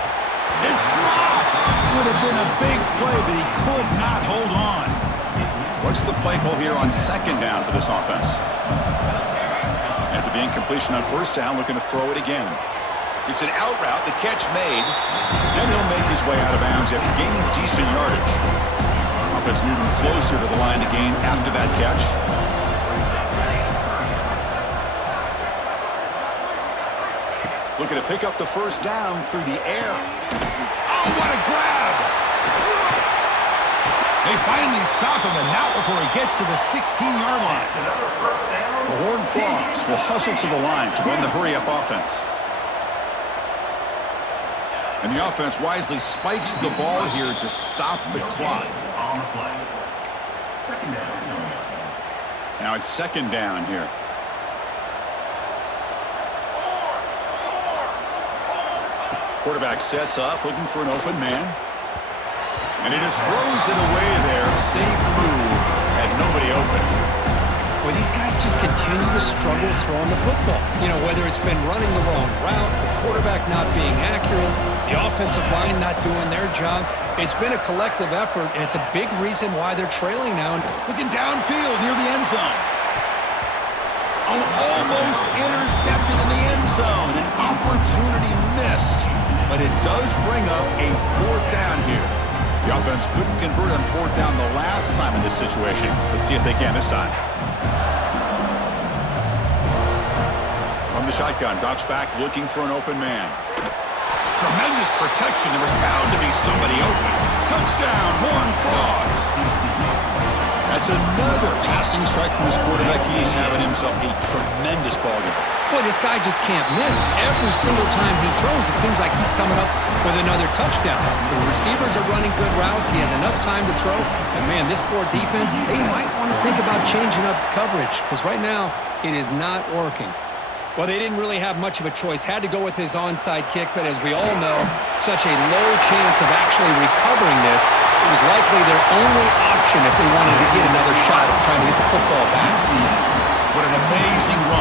It's dropped. Would have been a big play, but he could not hold on. What's the play call here on second down for this offense? After the incompletion on first down, looking to throw it again. It's an out route, the catch made, and he'll make his way out of bounds after gaining decent yardage. Offense moving closer to the line to gain after that catch. Looking to pick up the first down through the air. Oh, what a grab! They finally stop him, and not before he gets to the 16-yard line. The Horned Frogs will hustle to the line to run the hurry-up offense. And the offense wisely spikes the ball here to stop the clock. On the play. Second down. Now it's second down here. Quarterback sets up, looking for an open man. And he just throws it away there. Safe move. Had nobody open. Well, these guys just continue to struggle throwing the football. You know, whether it's been running the wrong route, the quarterback not being accurate, the offensive line not doing their job. It's been a collective effort, and it's a big reason why they're trailing now. Looking downfield near the end zone. Oh, almost intercepted in the end zone. An opportunity missed. But it does bring up a fourth down here. The offense couldn't convert on fourth down the last time in this situation. Let's see if they can this time. From the shotgun, drops back looking for an open man. Tremendous protection. There was bound to be somebody open. Touchdown, Horned Frogs. That's another passing strike from his quarterback. He is having himself a tremendous ball game. Boy, this guy just can't miss. Every single time he throws, it seems like he's coming up with another touchdown. The receivers are running good routes. He has enough time to throw. And, man, this poor defense, they might want to think about changing up coverage because right now it is not working. Well, they didn't really have much of a choice. Had to go with his onside kick, but as we all know, such a low chance of actually recovering this. It was likely their only option if they wanted to get another shot at trying to get the football back. What an amazing run.